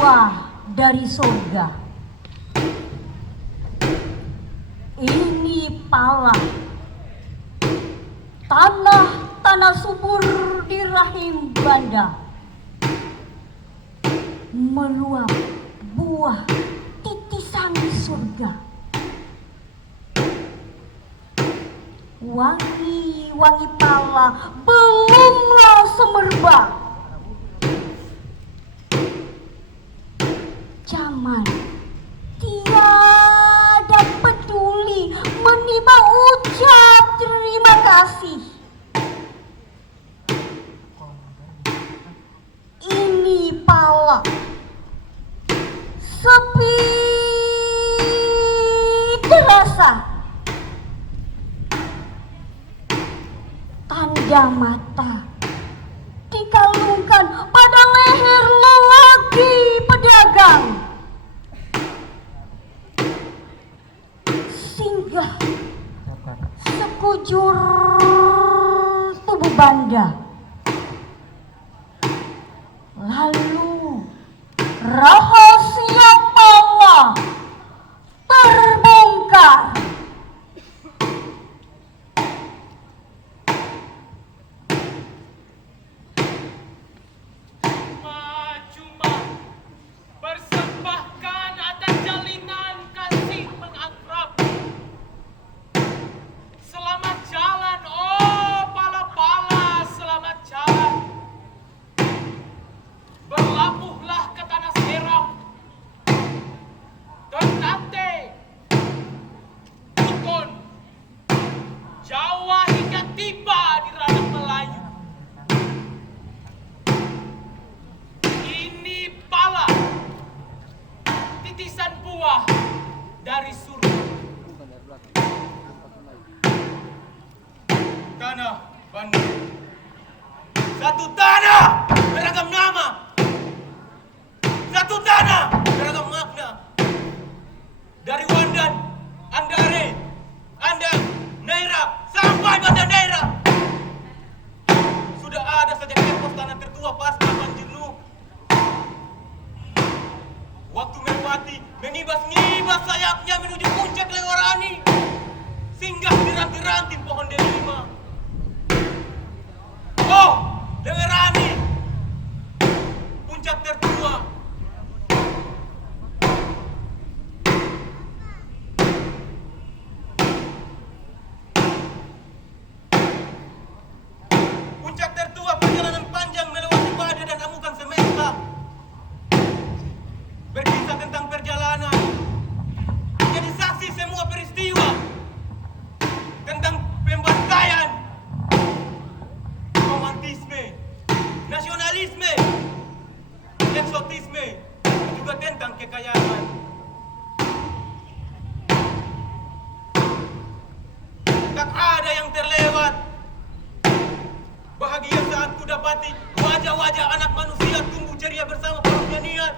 buah dari surga. Ini pala tanah subur di rahim Banda, meluap buah titisan surga. Wangi pala belumlah semerbak. Zaman tiada peduli meniba ucap terima kasih. Ini pala sepi terasa. Tanda mata dikalungkan pada leher lelaki pedagang. Singgah sekujur tubuh Banda. Lalu rahasia pala terbongkar. Dari surga. Tanah Bandung. Satu tanah beragam nama. Satu tanah beragam makna. Dari Wandan, Andare, Andang, Naira sampai Banda Naira. Sudah ada sejak epos tanah tertua pasca Panjenu. Waktu Merpati mengibas-ngibas sayapnya menuju puncak Lewarani, singgah di ranting-ranting pohon delima. Oh, Lewarani, puncak tertua. Puncak tertua perjalanan panjang melewati badai dan amukan semesta. Berkisah tentang perjalanan, jadi saksi semua peristiwa tentang pembantaian, romantisme, nasionalisme, eksotisme, juga tentang kekayaan. Tak ada yang terlewat. Bahagia saat ku dapati wajah-wajah anak manusia tumbuh ceria bersama perutnya.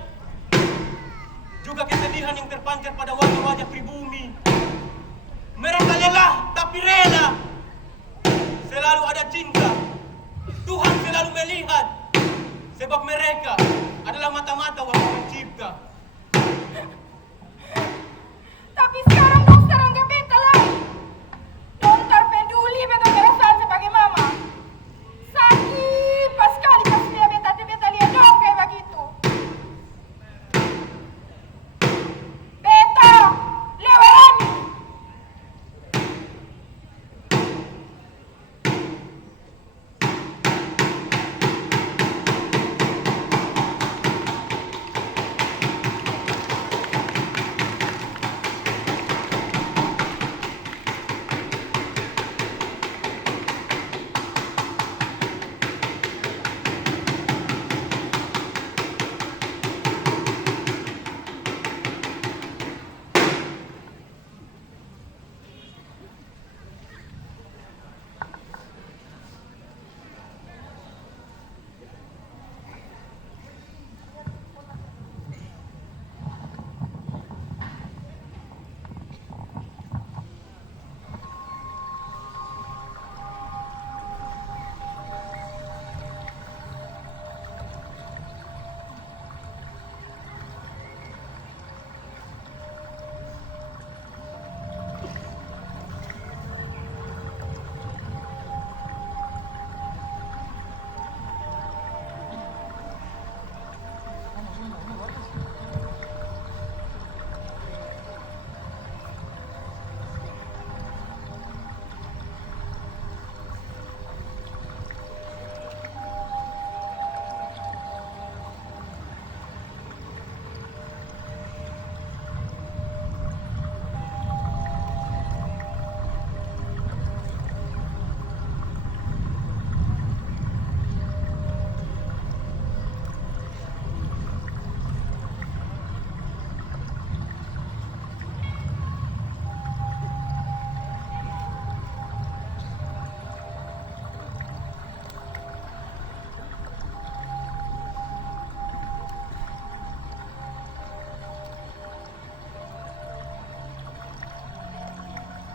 Juga kesedihan yang terpancar pada wajah-wajah pribumi. Mereka lelah tapi rela. Selalu ada cinta. Tuhan selalu melihat. Sebab mereka adalah mata-mata waktu mencipta. Tapi sekarang dong serang ke beta lagi. Dong terpeduli beta perasaan sebagai mama. Sakit pas sekali pas lihat beta lihat dong kayak begitu. Beta, Lewarani.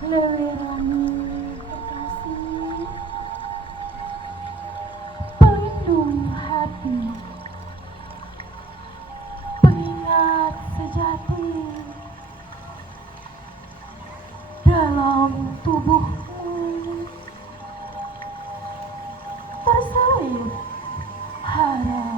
Lewerani kekasih, pelindung hati, pengingat sejati dalam tubuhmu terselip harap.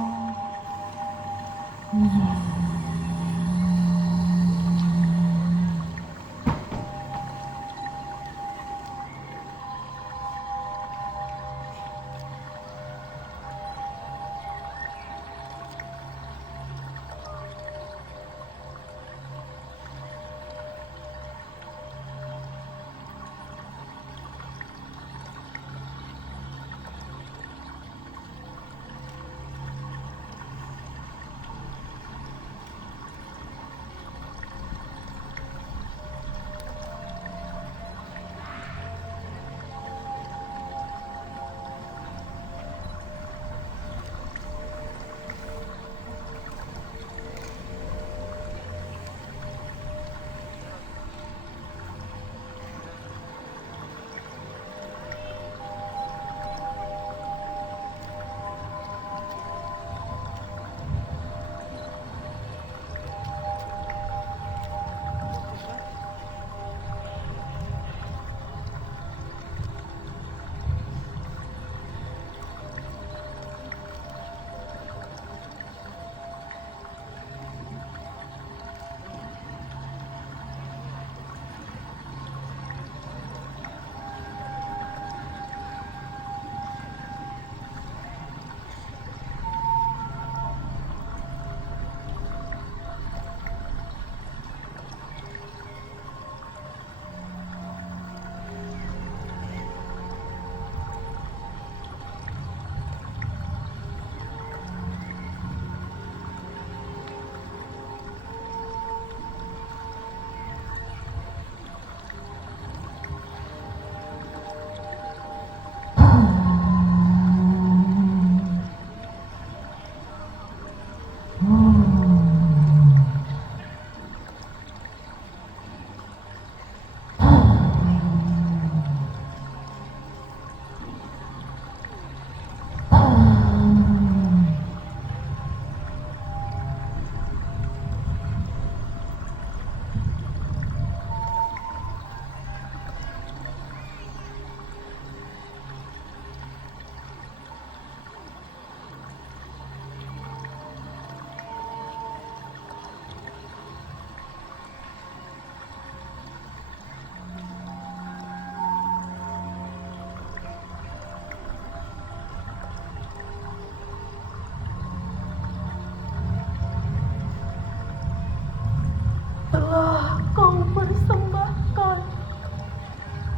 Telah kau persembahkan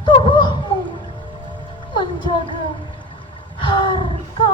tubuhmu menjaga harga.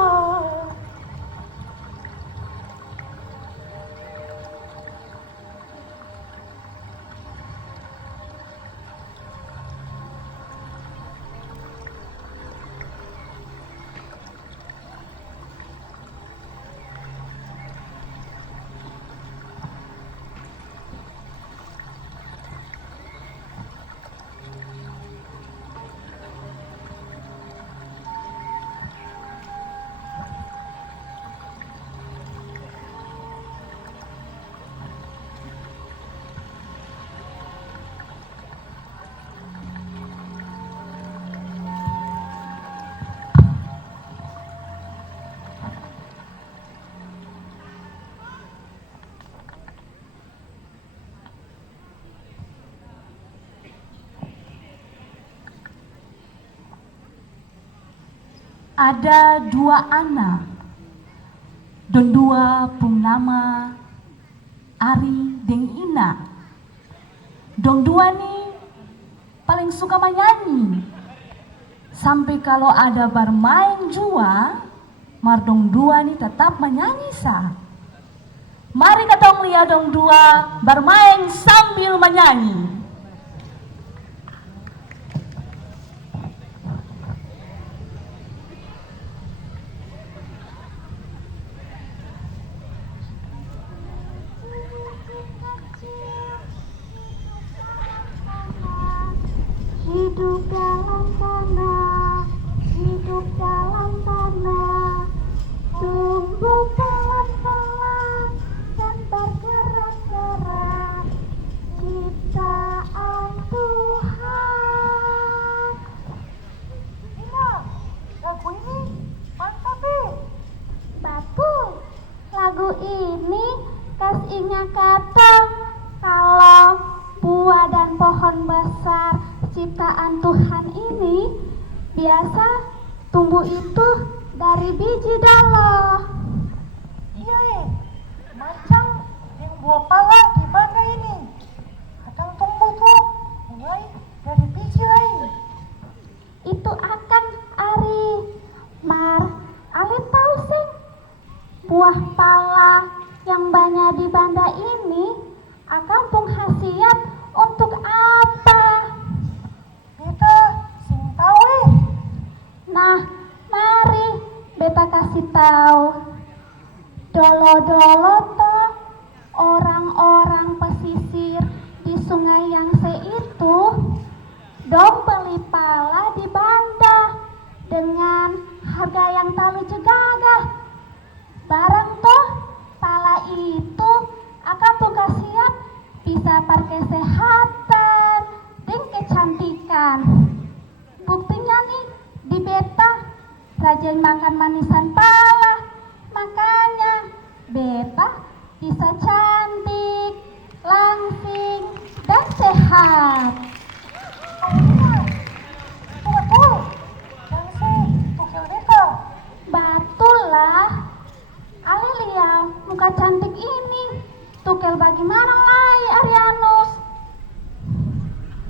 Ada dua anak, dan dua pungnama Ari deng Ina. Dong dua nih paling suka menyanyi. Sampai kalau ada bermain jua, mardong dua nih tetap menyanyi sah. Mari katong lihat dong dua bermain sambil menyanyi. ingat kata kalau buah dan pohon besar ciptaan Tuhan ini biasa tumbuh itu dari biji dalo. Iya macam yang buah pala di banda ini. Kadang tumbuh tuh mulai dari biji lain. Itu akan Ari. Mar, Ale tahu sih buah pala yang banyak di banda ini akan penghasiat untuk apa? Beta sing tahu Nah, mari beta kasih tahu. Dolo-dolo toh orang-orang pesisir di Sungai Yangtze itu dong beli pala di banda dengan harga yang terlalu gagah. Barang toh pala itu akan berkhasiat bisa perkesehatan dan kecantikan. Buktinya nih di beta rajin makan manisan pala, makanya beta bisa cantik, langsing, dan sehat. Betul. Dan si tukil beta. Betul lah. Ale lihat muka cantik ini. Tukel bagaimana lagi Arianus?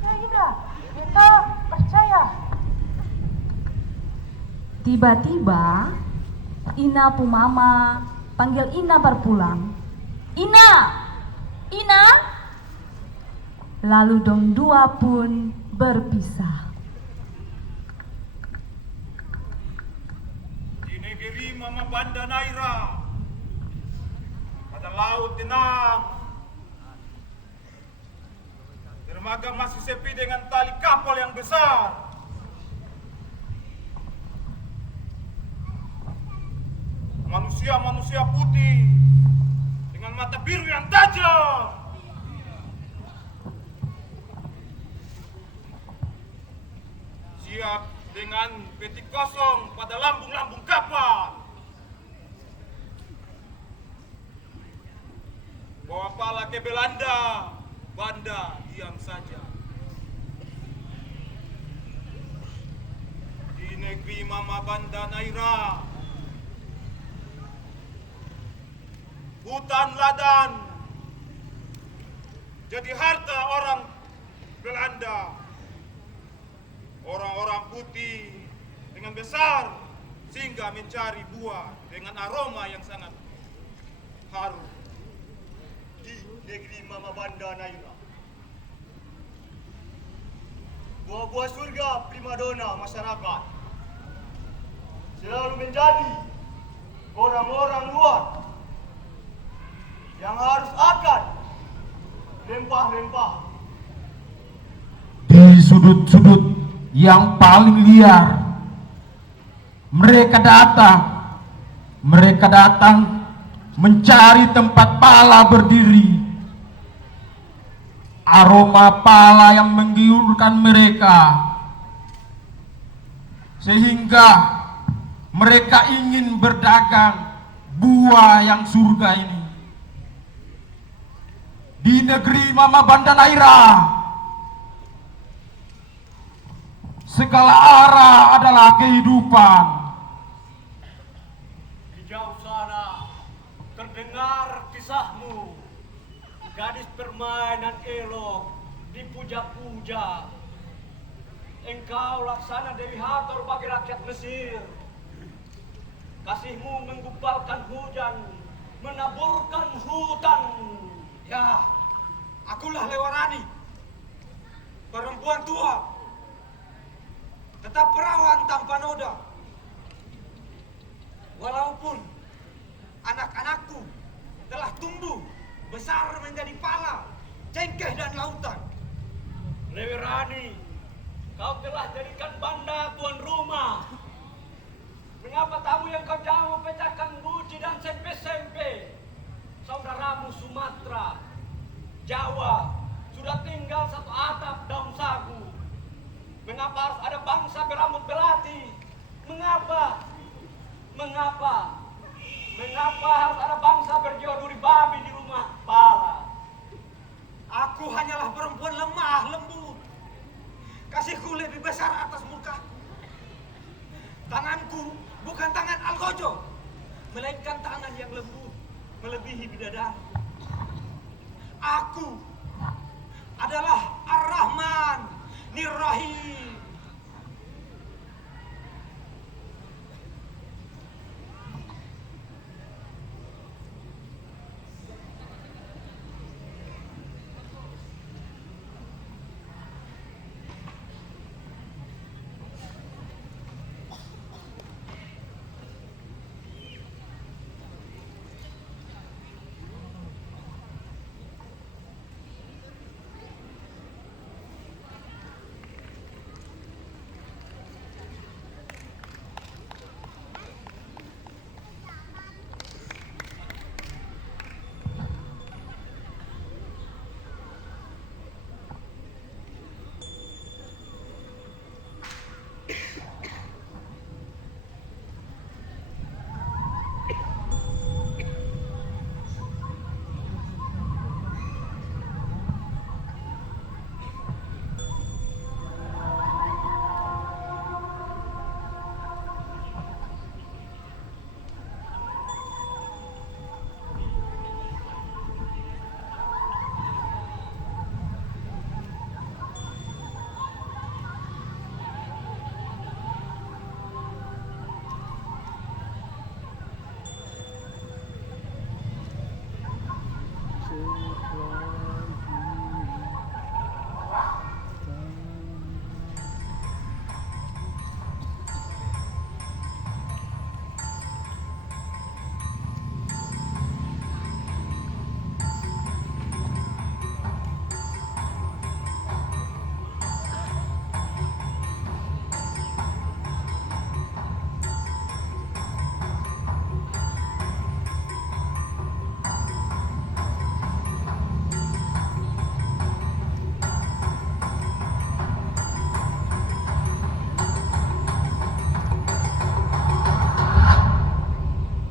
Ya Indah, beta percaya. Tiba-tiba Ina pu mama panggil Ina berpulang. Ina! Ina! Lalu dong dua pun berpisah. Di negeri Mama Banda Naira, pada laut tenang, dermaga masih sepi dengan tali kapal yang besar. Manusia-manusia putih dengan mata biru yang tajam. Siap dengan peti kosong pada lambung-lambung kapal. Bawa pala ke Belanda, Banda diam saja. Di negeri Mama Banda Naira, hutan ladan jadi harta orang Belanda. Orang-orang putih dengan besar sehingga mencari buah dengan aroma yang sangat harum. Di negeri Mama Banda Naira, buah-buah surga primadona masyarakat selalu menjadi orang-orang luar yang harus akan rempah-rempah. Di sudut-sudut yang paling liar mereka datang mencari tempat pala berdiri. Aroma pala yang menggiurkan mereka sehingga mereka ingin berdagang buah yang surga ini. Di negeri Mama Banda Naira, segala arah adalah kehidupan. Di jauh sana terdengar kisahmu, gadis permainan elok dipuja-puja. Engkau laksana Dewi Hathor bagi rakyat Mesir. Kasihmu menggumpalkan hujan, menaburkan hutan. Ya, akulah Lewarani, perempuan tua, tetap perawan tanpa noda. Walaupun anak-anakku telah tumbuh besar menjadi pala, cengkeh dan lautan. Lewarani, kau telah jadikan Banda tuan rumah. Mengapa tamu yang kau jamu pecahkan buci dan sempe-sempe? Saudaramu Sumatera, Jawa sudah tinggal satu atap daun sagu. Mengapa harus ada bangsa berambut belati? Mengapa? Mengapa harus ada bangsa berjiwa duri babi di rumah tanganku bukan tangan Algojo, melainkan tangan yang lembut melebihi bidadari. Aku adalah Ar-Rahman Nir-Rahim.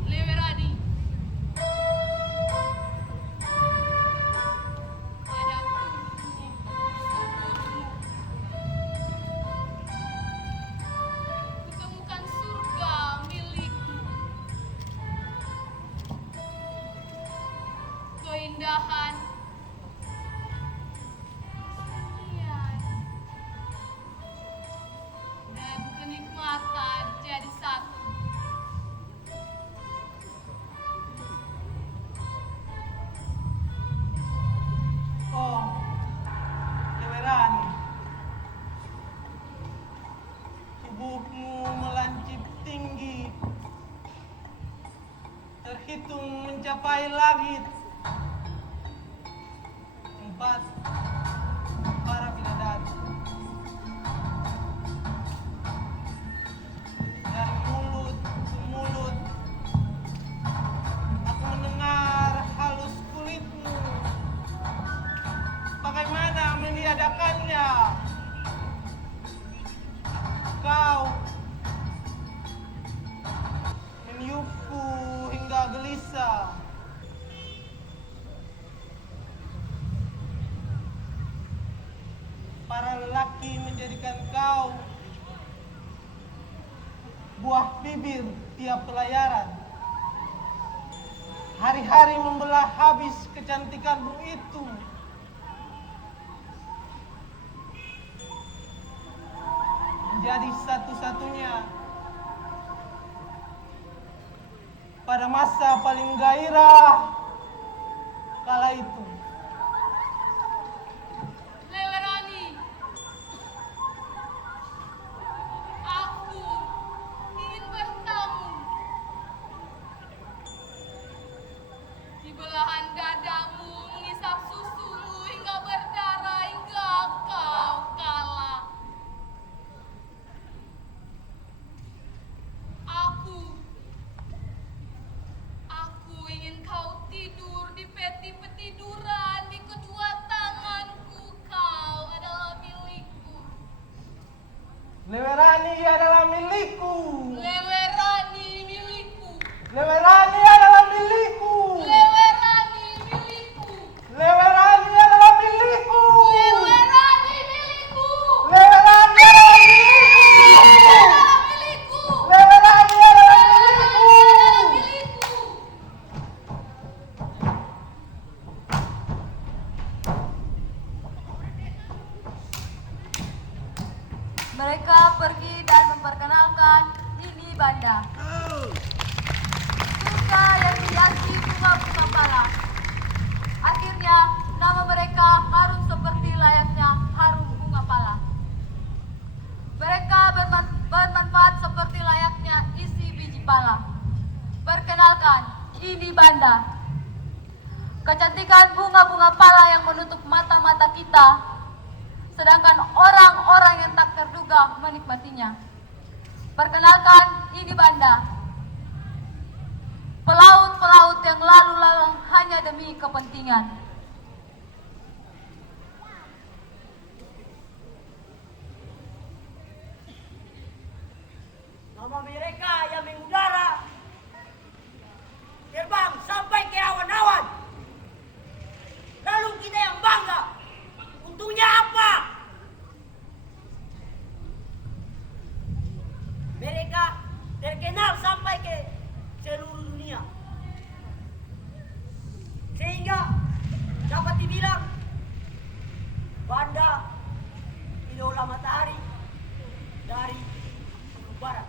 Lewerani. Padaku kutemukan surga milikku. Keindahan, kesunyian, dan kenikmatan jadi satu. Oh, Lewerani, tubuhmu melancip tinggi, terhitung mencapai langit, tempat para bidadari. Dari mulut ke mulut, aku mendengar halus kulitmu. Bagaimana meniadakannya? Kau meniupku hingga gelisah. Para lelaki menjadikan kau buah bibir tiap pelayaran. Hari-hari membelah habis kecantikanmu itu. Menjadi satu-satunya pada masa paling gairah kala itu. Lewerani, aku ingin bertemu. Di belahan dadamu mengisap susumu hingga berdarah hingga kau kalah. Aku ingin kau tidur di peti petiduran. Banda. Surga yang dihiasi bunga-bunga pala. Akhirnya nama mereka harum seperti layaknya harum bunga pala. Mereka bermanfaat seperti layaknya isi biji pala. Perkenalkan, ini Banda. Kecantikan bunga-bunga pala yang menutup mata-mata kita, sedangkan orang-orang yang tak terduga menikmatinya. Perkenalkan, ini Banda. Pelaut-pelaut yang lalu lalang hanya demi kepentingan. Nama mereka yang mengudara, terbang sampai ke awan-awan. Lalu kita yang bangga. Untungnya apa? Mereka terkenal sampai ke seluruh dunia. Sehingga dapat dibilang Banda idola matahari dari kutub barat.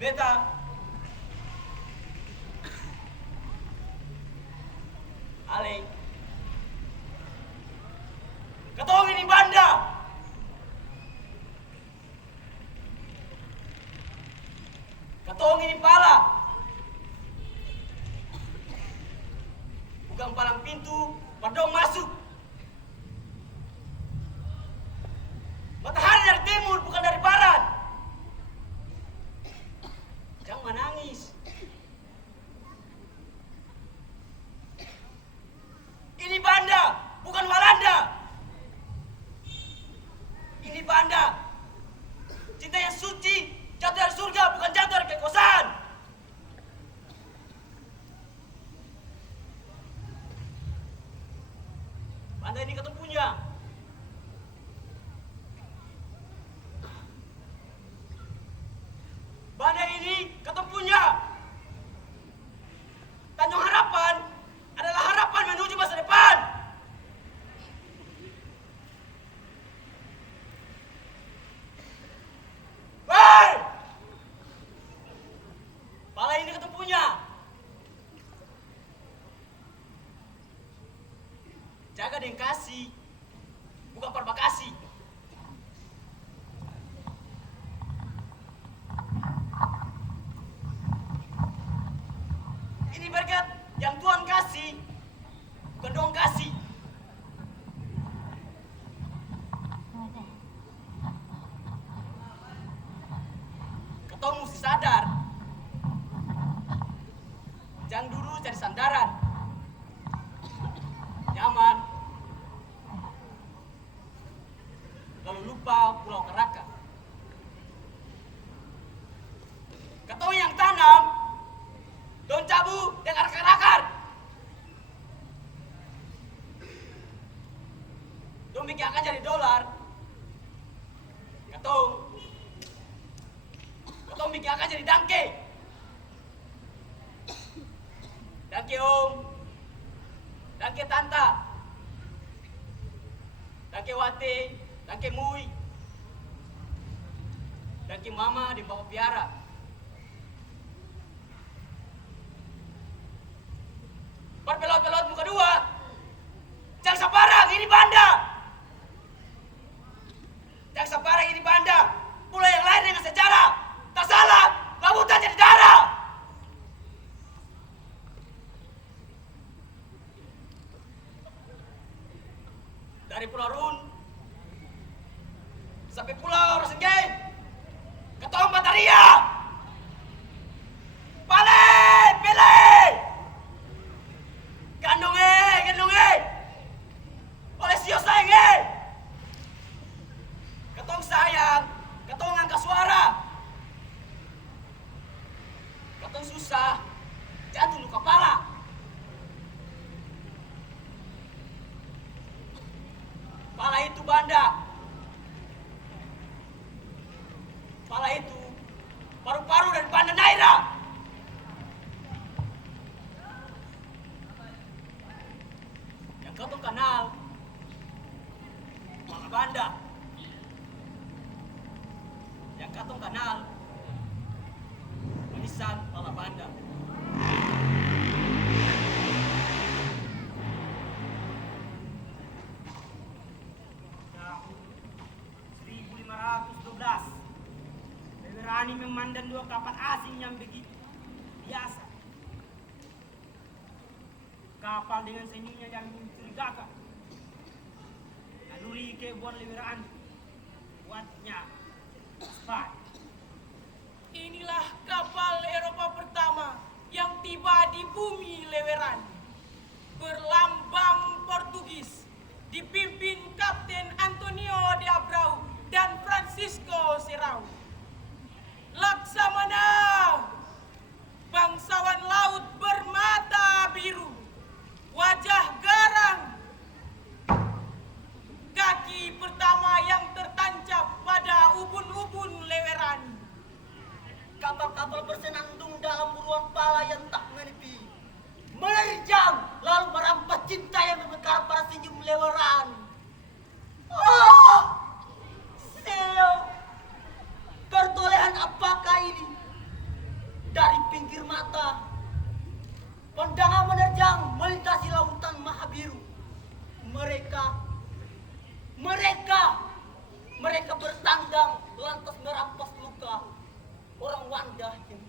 Beta, Ale, katong ini Banda. Katong ini pala. Bukan palang pintu, padong masuk. Matahari dari timur, bukan dari barat. Jangan menangis. Ini Banda, bukan Walanda. Ini Banda. Cinta yang suci, jatuh dari surga, bukan jatuh dari kekuasaan. Banda ini ketemu punya. Banda ini ketemu punya. Tanjung Harapan adalah harapan menuju masa depan. Hei! Pala ini ketemu punya. Jaga dengan kasih, bukan provokasi. Ini berkat yang Tuhan kasih, bukan dong kasih. Ketong mesti sadar, jangan dulu cari sandaran, nyaman, lalu lupa pulau Keraka. Ketong yang tanam, don cabu dan akar-akar. Don bikin akan jadi dolar. Katong bikin akan jadi dangke. Dangke om. Dangke tanta. Dangke wate. Dangke mui. Dangke mama di bawah piara. Pelot-pelot muka dua. Jangan saparang, ini Banda. Jangan saparang, ini Banda. Pulau yang lain dengan sejarah. Tak salah, lautan jadi darah. Dari Pulau Run sampai Pulau Rosengen, Ketong Bataria. Pale, pele. Gandung oleh sio sayang Ketong sayang, ketong angkat suara. Ketong susah, jatuh luka kepala. Pala itu Banda. Pala itu paru-paru dari Banda Naira. Yang ketong kenal banda. Yang katong kenal manisan pala banda. Tahun 1512, Lewerani memandan 2 kapal asing yang begitu biasa. Kapal dengan senyumnya yang mencurigakan. Naluri ke buat Lewerani, buatnya spy. Inilah kapal Eropa pertama yang tiba di bumi Leweran. Berlambang Portugis, dipimpin Kapten Antonio de Abreu dan Francisco Serrao. Laksamana, bangsawan laut bermata biru, wajah garang, kaki pertama yang tertancap pada ubun-ubun Leweran. Kapal-kapal bersenandung dalam buruan pala yang tak menepi, menerjang lalu merampas cinta yang bermekar pada senyum Leweran. Oh, Seo, pertolehan apakah ini? Dari pinggir mata, pandangan menerjang melintasi lautan maha biru. Mereka bertandang lantas merampas luka orang Wanda yang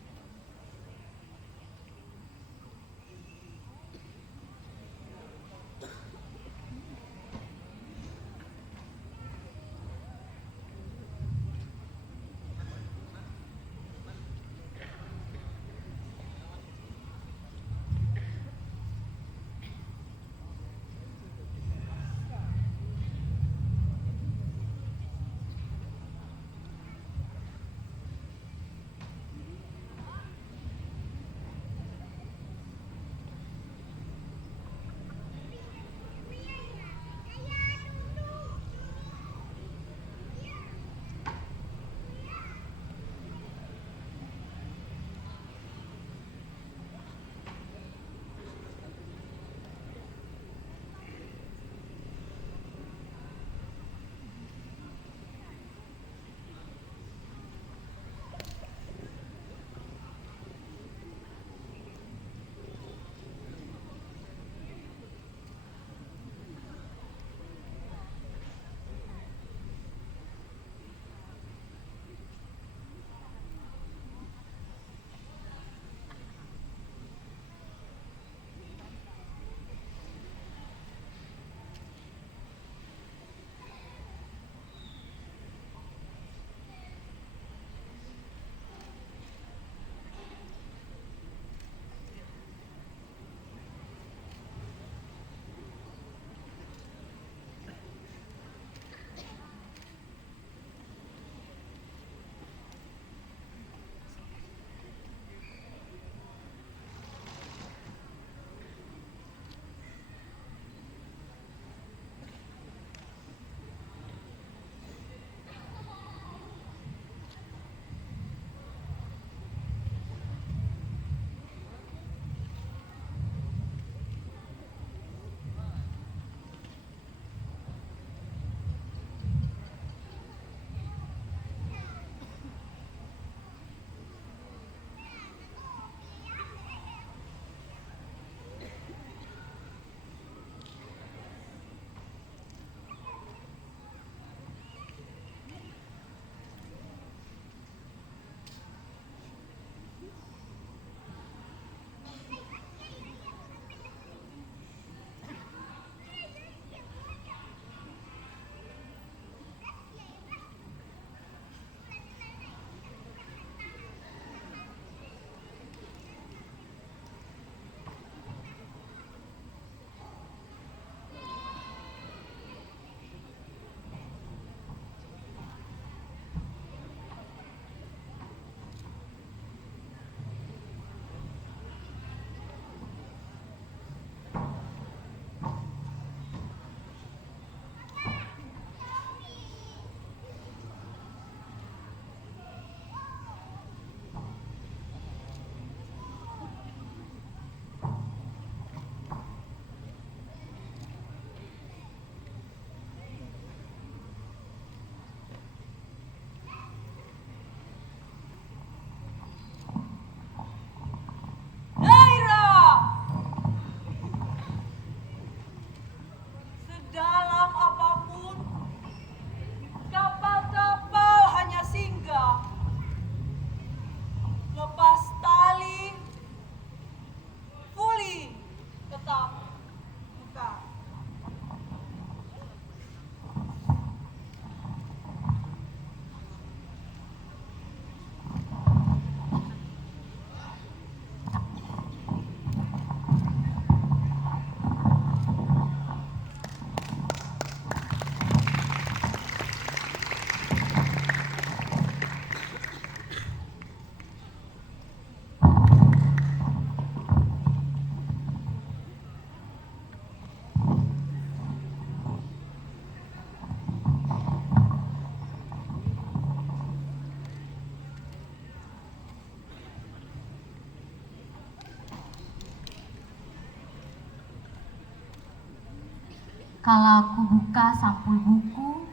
Kala ku buka sampul buku,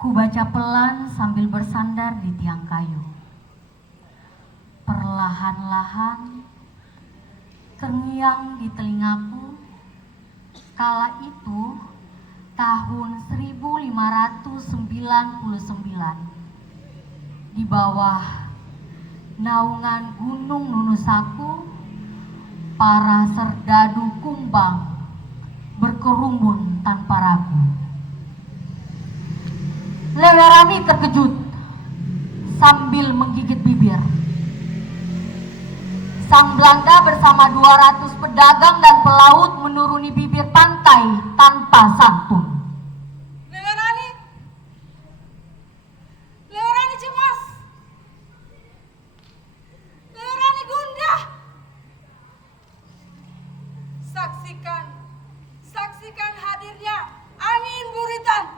ku baca pelan sambil bersandar di tiang kayu. Perlahan-lahan terngiang di telingaku, kala itu tahun 1599, di bawah naungan Gunung Nunusaku, para serdadu kumbang berkerumun tanpa ragu. Lewerani terkejut sambil menggigit bibir. Sang Belanda bersama 200 pedagang dan pelaut menuruni bibir pantai tanpa santun. Lewerani cemas. Lewerani gundah. Saksikan hadirnya angin buritan.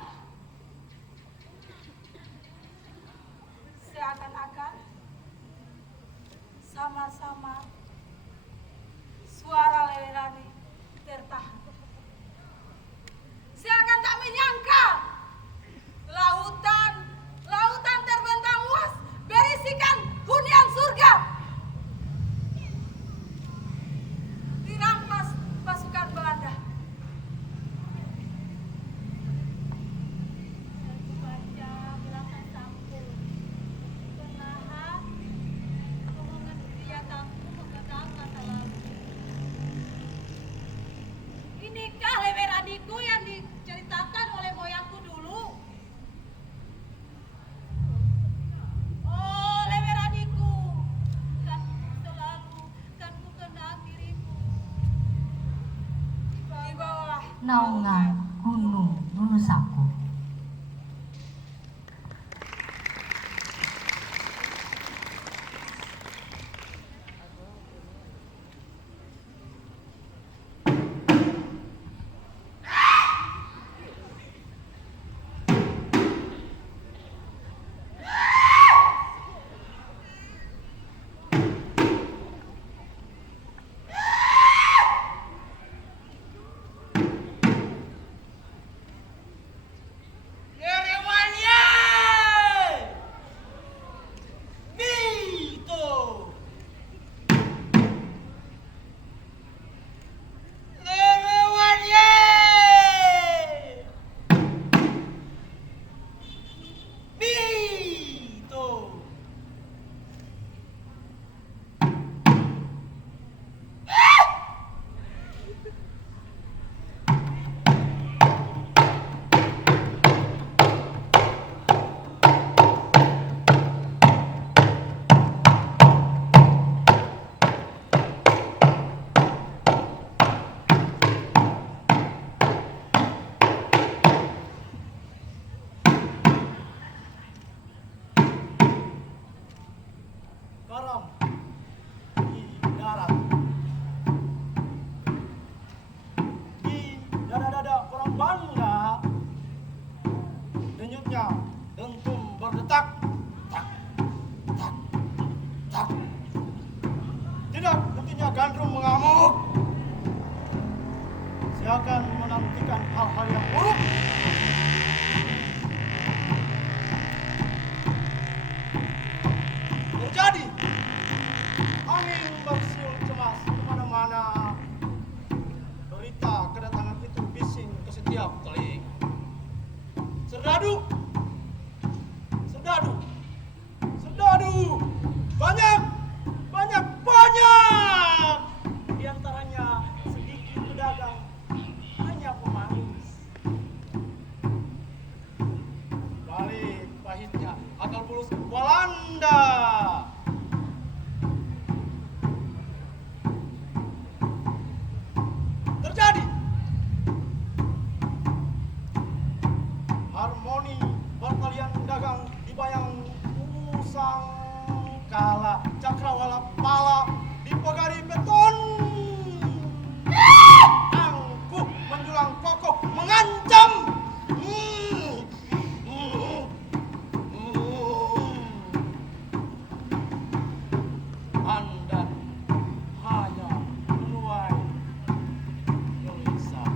Seakan-akan sama-sama suara Lewerani tertahan. Seakan tak menyangka lautan terbentang luas berisikan hunian surga. Dirampas pasukan Belanda. Aku baca belakang sampul. Perlahan bohongan kegiatanku mengenal masa lalu. Inikah Leweraniku yang diceritakan oleh moyangku dulu? Oh, Leweraniku, kan selalu kan ku kenal dirimu. Di bawah Naungan Gunung Nunusaku. Karam di darat. Di dada-dada orang bangga, denyutnya dentum berdetak. Tak, tak, tak. Tidak hentinya gandrung mengamuk. Saya akan menantikan hal-hal yang buruk. Terjadi angin bersiul cemas kemana-mana. Berita kedatangan itu bising ke setiap teling. Serdadu, serdadu, serdadu, banyak, banyak, banyak. Di antaranya sedikit pedagang, hanya pemanis. Balik pahitnya akal bulus Walanda. Terjadi harmoni bertalian dagang dibayang usang kala cakrawala pala dipegari beton. Angkuh menjulang kokoh mengancam. Anda hanya menuai gelisah.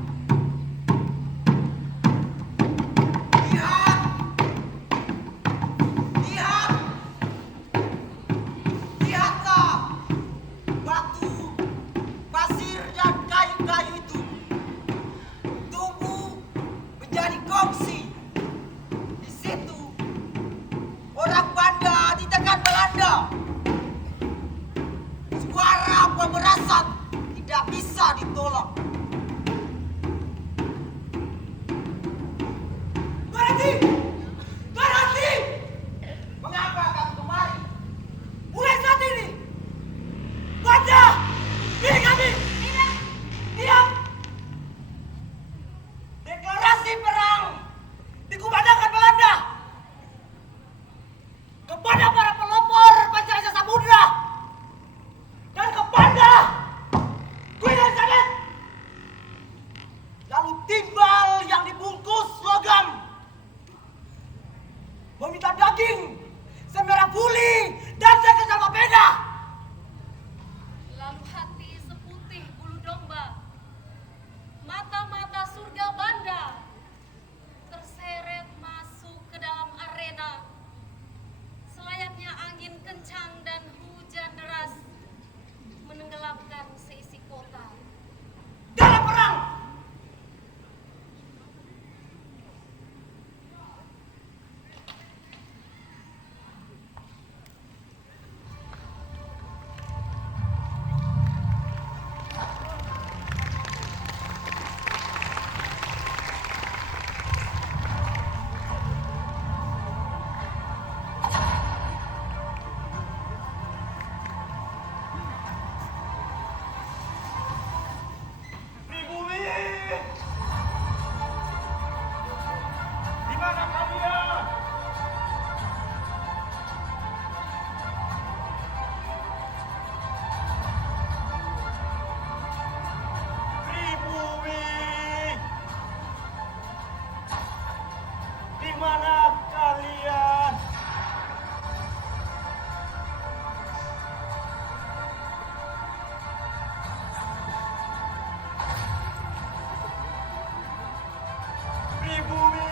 Berhenti! Berhenti! Mengapa kamu kemari? Mulai saat ini, baca diri kami! Diam! Deklarasi perang dikumandangkan Belanda kepada para pelopor penjajah samudra dan kepada Queen Elizabeth. Lalu timbal yang dibungkus logam meminta daging semerah puli dan sekejap mapeda. Lalu hati seputih bulu domba, mata-mata surga banda, terseret masuk ke dalam arena. Selayaknya angin kencang dan hujan deras menenggelamkan seisi kota. Dalam perang pribumi, di mana kalian? Pribumi, di mana kalian? Pribumi,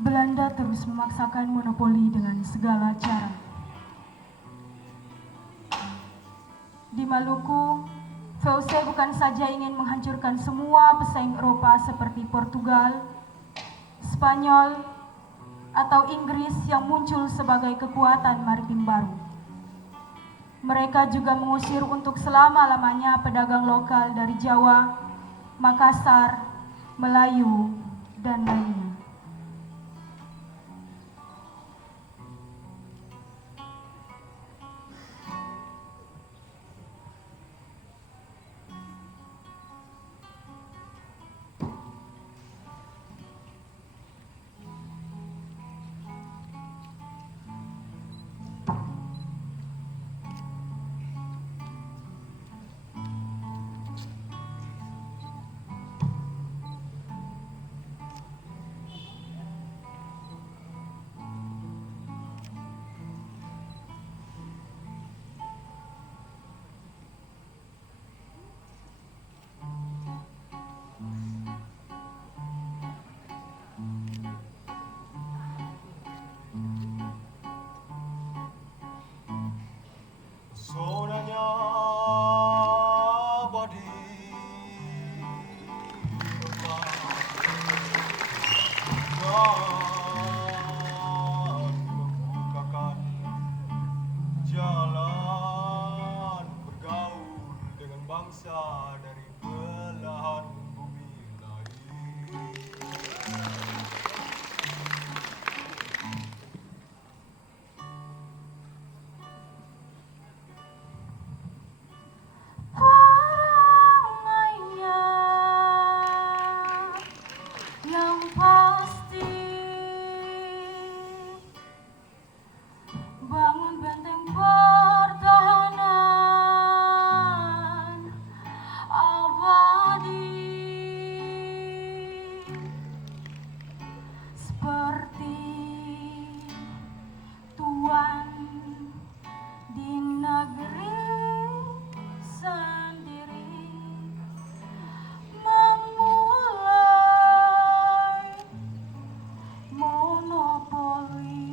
Belanda terus memaksakan monopoli dengan segala cara. Di Maluku, VOC bukan saja ingin menghancurkan semua pesaing Eropa seperti Portugal, Spanyol, atau Inggris yang muncul sebagai kekuatan maritim baru. Mereka juga mengusir untuk selama-lamanya pedagang lokal dari Jawa, Makassar, Melayu, dan lainnya. Sonanya badi dan membukakan jalan bergaul dengan bangsa dari belahan bumi lain. Yang pasti bangun benteng pertahanan abadi seperti tuan di negeri sendiri memulai monopoli.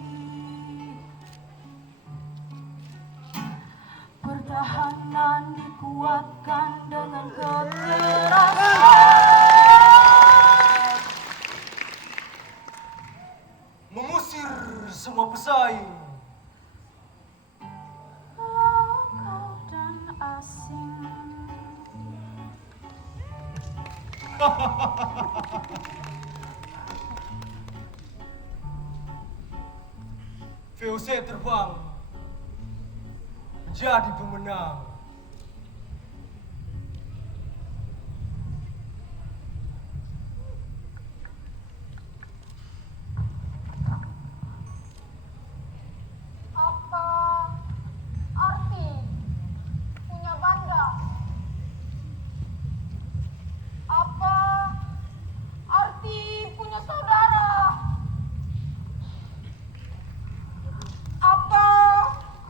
Pertahanan dikuatkan dengan kekerasan. Mengusir semua pesaing. Lokal dan asing. VOC terbang menjadi pemenang. Apa arti punya banda? Apa arti punya saudara? Apa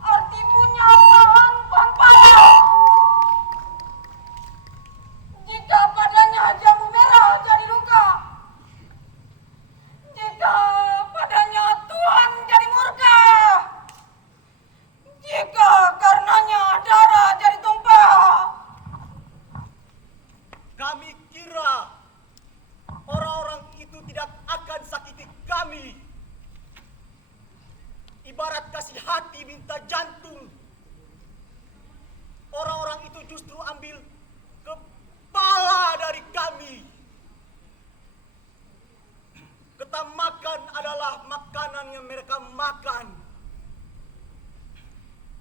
arti punya pohon payah? Jika padanya jamu merah jadi luka, jika padanya Tuhan jadi murka, jika karenanya darah jadi tumpah. Kami kira orang-orang itu tidak akan sakiti kami. Ibarat kasih hati minta jantung. Orang-orang itu justru ambil kepala dari kami. Ketamakan adalah makanan yang mereka makan.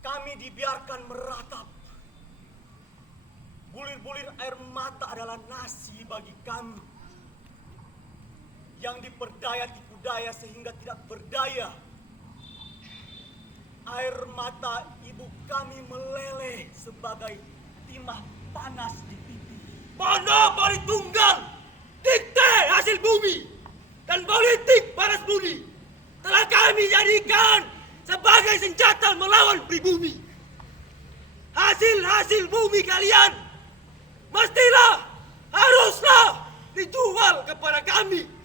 Kami dibiarkan meratap. Bulir-bulir air mata adalah nasi bagi kami. Yang diperdaya tipu daya sehingga tidak berdaya. Air mata ibu kami meleleh sebagai timah panas di pipi. Monopoli tunggal, dikte hasil bumi, dan politik panas budi telah kami jadikan sebagai senjata melawan pribumi. Hasil-hasil bumi kalian mestilah, haruslah dijual kepada kami.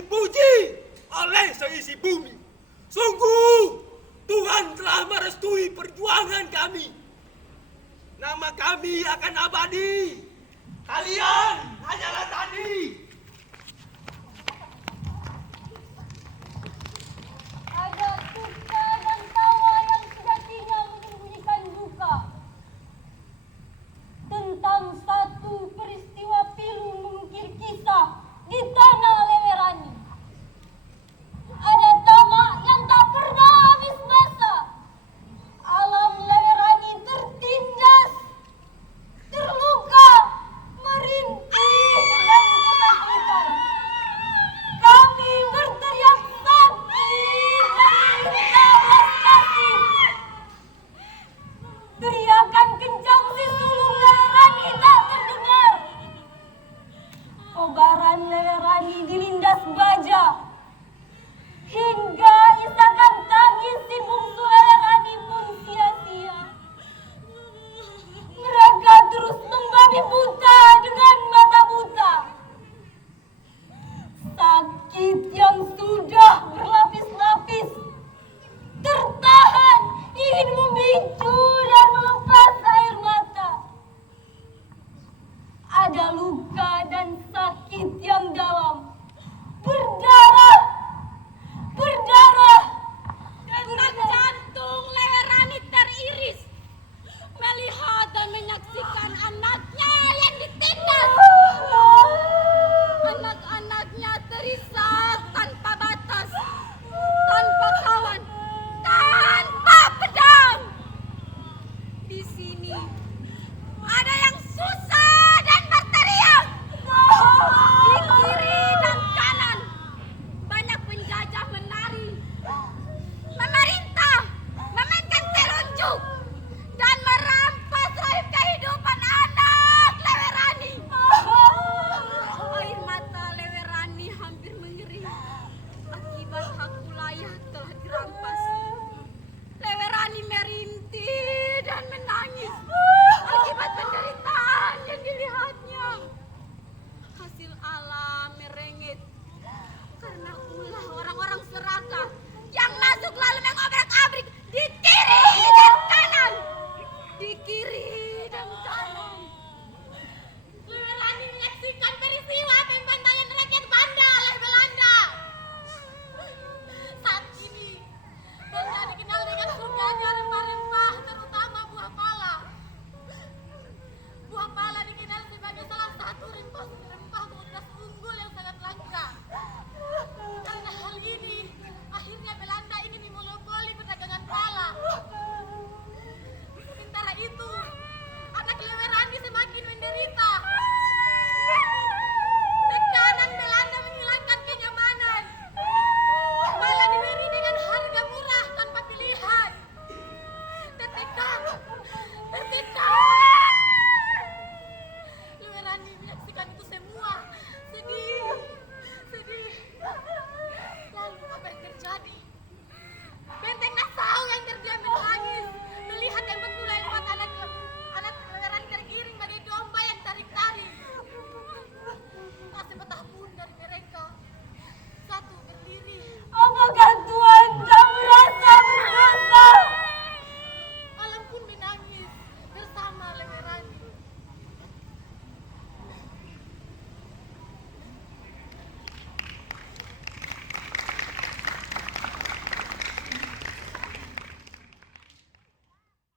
dipuji oleh seisi bumi. Sungguh, Tuhan telah merestui perjuangan kami. Nama kami akan abadi. Kalian hanyalah tani.